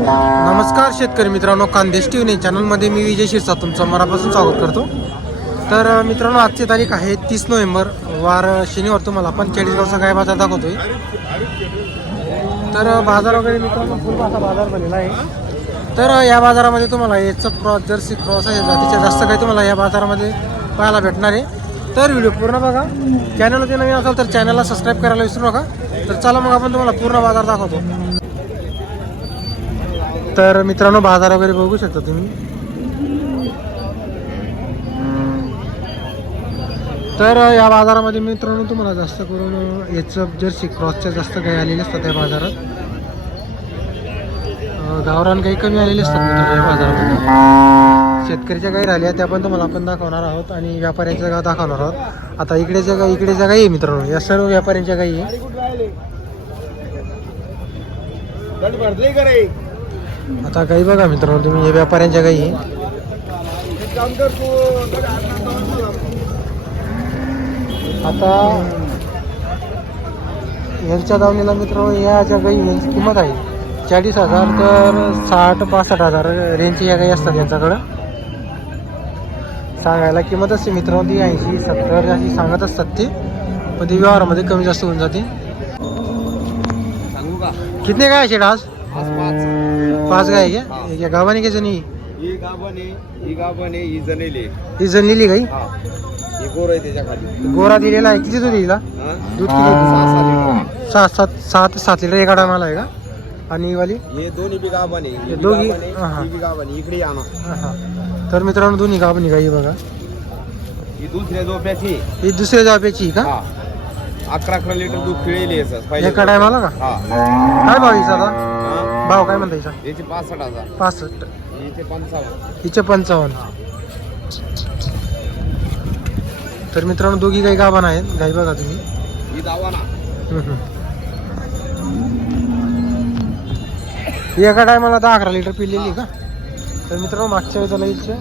नमस्कार शेतकरी मित्रांनो खानदेश टी व्ही चॅनलमध्ये मी विजय शिरसा तुमचं मनापासून स्वागत करतो. तर मित्रांनो आजची तारीख आहे तीस नोव्हेंबर वार शनिवार तुम्हाला आपण चाळीसगावचा गाय बाजार दाखवतोय. तर बाजार वगैरे मित्रांनो खूप असा बाजार बनलेला आहे. तर या बाजारामध्ये तुम्हाला याचं क्रॉस जर्सी क्रॉस आहे जातीच्या जास्त काही तुम्हाला या बाजारामध्ये पाहायला भेटणार आहे. तर व्हिडिओ पूर्ण बघा. चॅनलमध्ये नवीन असाल तर चॅनलला सबस्क्राईब करायला विसरू नका. तर चला मग आपण तुम्हाला पूर्ण बाजार दाखवतो. तर मित्रांनो बाजार वगैरे बघू शकता तुम्ही. तर या बाजारामध्ये मित्रांनो तुम्हाला जास्त करून याचं जर्सी क्रॉसच्या जास्त काही आलेले असतात या बाजारात. गावरान काही कमी आलेले असतात मित्रांनो या बाजारामध्ये. शेतकरीच्या काही राहिल्या त्या पण तुम्हाला आपण दाखवणार आहोत आणि व्यापाऱ्यांच्या गाव दाखवणार आहोत. आता इकडे ज्या गाई इकडे ज्या गाई आहे मित्रांनो. या सर्व व्यापाऱ्यांच्या गाई आहे. आता काही बघा मित्रांनो तुम्ही हे व्यापाऱ्यांच्या काही आता यांच्या दावणीला मित्रांनो याच्या काही यांची किंमत आहे. चाळीस हजार तर साठ पासष्ट हजार रेंजची या काही असतात यांच्याकडं. सांगायला किंमत असते मित्रांनो ती ऐंशी सत्तर अशी सांगत असतात ते. पण ती व्यवहारामध्ये कमी जास्त होऊन जाते. सांगू का असे गाय शेड आज? पाच गाय आहे हा. का या गावाने की जणी ही गाभण आहे ही गाभण आहे ही जनेली। आहे. ही जनलेली गाई? हा। ही गोर आहे त्याच्या खाली। गोरा दिलेला आहे. किती दूध दिला? हा? दूध किती? सहा सहा लिटर. सहा सात सहा ते सात लिटर. एका टायमाला आहे का? आणि ही वाली? हे दोन्ही बी गाभण आहे ही बी दोघी? गाभण आहे, हा, हा. ही बी गाभण आहे. इकडे या ना हा, हा. तर मित्रांनो दोन्ही गाभणी गाई बघा. ही दुसऱ्या झोप्याची. ही दुसऱ्या जाब्याची आहे का? हा. अकरा अकरा लिटर दूध पिळेली आहे सर. पहिले एका टायमाला का? हा. काय भाव हिचा आता हा. भाव काय म्हणता हिचा? याचे पासष्ट हजार. पासष्ट. याचे पंचावन्न. हिचे पंचावन्न. तर मित्रांनो दोघी गाई गाभण आहेत. गाई बघा तुम्ही. ही दावा ना हम्म, हम्म. एका टायमाला दहा अकरा लिटर पिलेली का? तर मित्रांनो मागच्या वेळेला इथे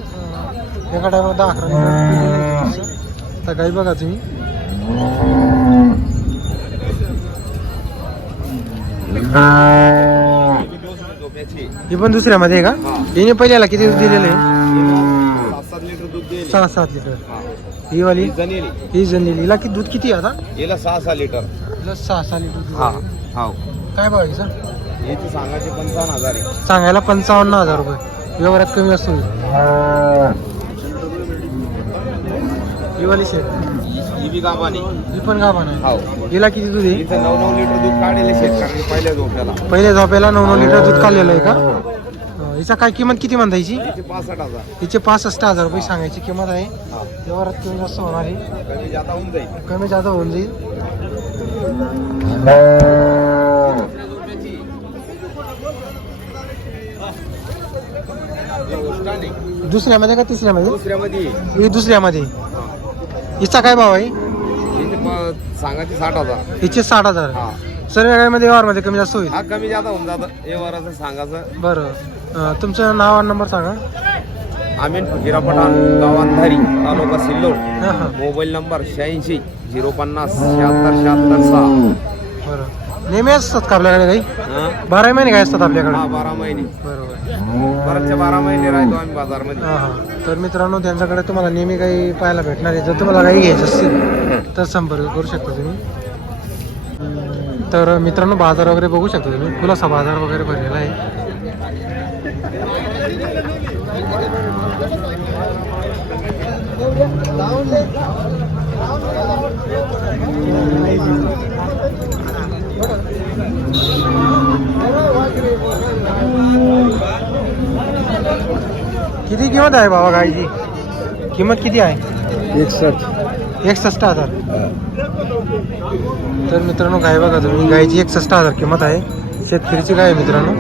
एका टायमाला दहा अकरा लिटर पिलेली आहे म्हशीचं. तर गाई बघा तुम्ही ही बी दुसऱ्या झोप्याची ही पण दुसऱ्यामध्ये आहे का. हिने पहिल्याला किती दूध दिलेलं आहे? सात सात लिटर दूध दिले सहा सात लिटर. हा ही वाली ही जनेली. ही जनलेली हिला किती दूध किती आहे आता? हिला सहा सहा लिटर. हिला सहा सहा लिटर दूध हा. आहे. हा. काय भाव आहे हिचा? याची सांगायचे पंचावन्न हजार आहे. सांगायला पंचावन्न हजार रुपये. व्यवहारात कमी असतो. ही वाली शेत ही बी ही पण हो. हिला किती दूध आहे? इथं नऊ नऊ लिटर दूध काढले शेतकऱ्यांनी पहिल्या झोप्याला. पहिले झोपेला नऊ नऊ लिटर दूध काढलेलं आहे का? अं, हिचा काय किंमत किती म्हणता हिची? याचे पासष्ट हजार. हिचे पासष्ट हजार रुपये सांगायची किंमत आहे. हा. व्यवहारात कमी जास्त होणार आहे. कमी जाता होऊन जाईल. कमी जास्त होऊन जाईल. ही. दुसऱ्यामध्ये का तिसऱ्यामध्ये? दुसऱ्यामध्ये. ही दुसऱ्यामध्ये. हा. हिचा काय भाव आहे? याचे प- सांगायचे साठ हजार. हिचे साठ हजार. हा. सर्व गायमध्ये व्यवहारमध्ये कमी जास्त होईल. हा कमी जाता होऊन जातं. हे वराचं सांगायचं. बरं. अं, तुमचं नाव आणि नंबर सांगा. आमीन फकीरा पठाण गाव अंधारी तालुका सिल्लोड. हां हां. मोबाईल नंबर शहाऐंशी झिरो पन्नास शहात्तर शहात्तर सहा. बरं. नेहमी असतात का आपल्याकडे काही? बारा महिने काय असतात आपल्याकडे? हा बारा महिने. बरोबर. बराचशे बारा महिने राहतो आम्ही बाजारमध्ये. हां हां. तर मित्रांनो त्यांच्याकडे तुम्हाला नेहमी काही पाहायला भेटणार आहे. जर तुम्हाला काही घ्यायचं असतील तर संपर्क करू शकता तुम्ही. तर मित्रांनो बाजार वगैरे बघू शकता तुम्ही. फुलासा बाजार वगैरे भरलेला आहे. किती किंमत आहे बाबा गायची किंमत किती आहे? एकसष्ट. एकसष्ट हजार. तर मित्रांनो गाय बघा तुम्ही गायची एकसष्ट हजार किंमत आहे. शेतकरीची गाय मित्रांनो.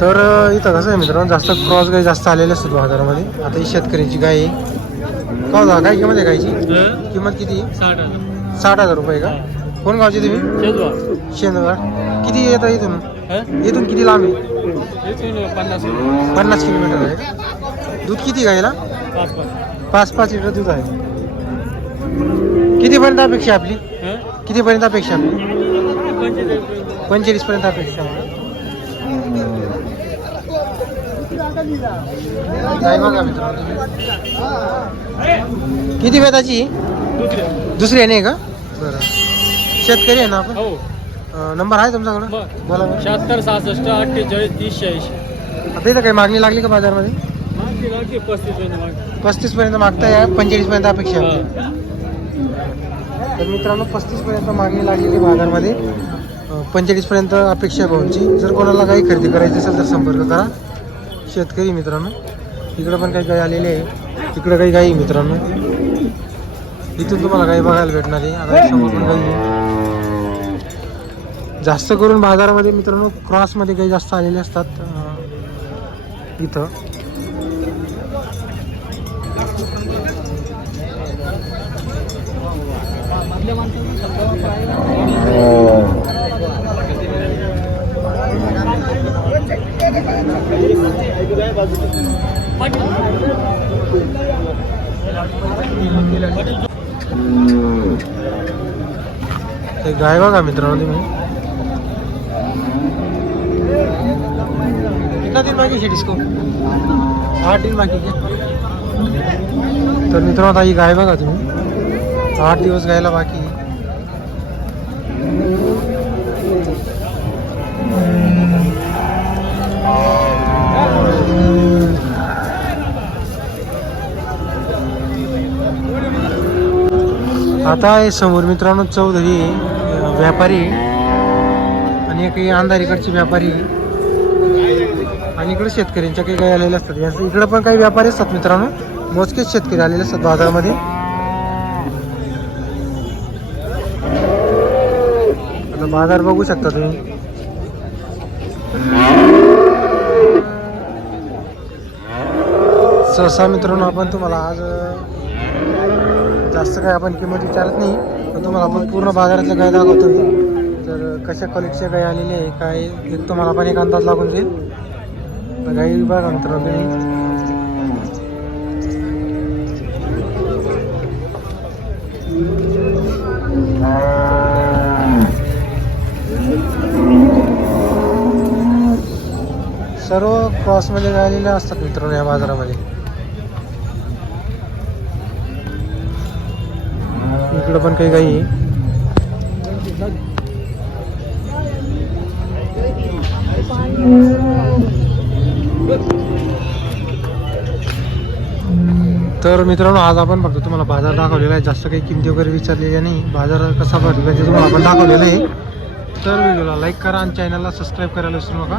तर इथं कसं आहे मित्रांनो जास्त क्रॉस गाय जास्त आलेले असतात बाजारामध्ये. आता ही शेतकऱ्याची गाय आहे. का होता काय किंमत आहे गायची किंमत किती? साठ हजार साठ हजार रुपये का? कोण गावचे तुम्ही? शेंदवाड. किती येतं इथून? इथून किती लांब आहे? पन्नास पन्नास किलोमीटर आहे दूध किती गायला? पाच पाच लिटर दूध आहे. कितीपर्यंत अपेक्षा आपली? कितीपर्यंत अपेक्षा आपली? पंचेचाळीस पर्यंत अपेक्षा. किती वेताची दुसरी. आहे नाही का बरं. शेतकरी आहे ना आपण? हो. नंबर आहे तुमच्याकडं. बोला शहात्तर सहासष्ट अठ्ठेचाळीस तीस शहाऐंशी. आता इथं काही मागणी लागली का बाजारमध्ये? पस्तीस पर्यंत मागते मागताय पंचेचाळीस पर्यंत अपेक्षा आहे. तर मित्रांनो पस्तीसपर्यंत मागणी लागलेली बाजारमध्ये. पंचेचाळीसपर्यंत अपेक्षा भाऊंची. जर कोणाला काही खरेदी करायची असेल तर संपर्क करा. शेतकरी मित्रांनो इकडं पण काही काही आलेले आहे. इकडं काही काही मित्रांनो. इथून तुम्हाला काही बघायला भेटणार आहे. आता समोर पण काही जास्त करून बाजारामध्ये मित्रांनो क्रॉसमध्ये काही जास्त आलेले असतात. इथं. हो. ते गाय बघा मित्रांनो तुम्ही. कितना दिन बाकी डिस्को आठ दिन बाकी तर मित्रांनो आता ही गाय बघा तुम्ही. आठ दिवस गायला बाकी. आता हे समोर मित्रांनो चौधरी व्यापारी आणि काही अंधारीकडचे व्यापारी. आणि इकडे शेतकऱ्यांच्या काही काही आलेले असतात. इकडे पण काही व्यापारी असतात मित्रांनो. मोजकेच शेतकरी आलेले असतात बाजारामध्ये. बाजार बघू शकता तुम्ही. सहसा मित्रांनो आपण तुम्हाला आज जास्त काय आपण किंमत विचारत नाही पण तुम्हाला आपण पूर्ण बाजारातल्या गाय दाखवतो. तर कशा क्वालिटीच्या गाय आलेले आहे काय एक तुम्हाला पण एक अंदाज लागून जाईल. तर गाई बघा मित्रांनो सर्व क्रॉसमध्ये आलेले असतात मित्रांनो या बाजारामध्ये. इकडं पण काही गाई. तर मित्रांनो आज आपण फक्त तुम्हाला बाजार दाखवलेला आहे. जास्त काही किमती वगैरे विचारलेल्या नाही. बाजार कसा भरला ते तुम्हाला आपण दाखवलेला आहे. तर व्हिडिओला लाईक करा आणि चॅनलला सबस्क्राईब करायला विसरू नका.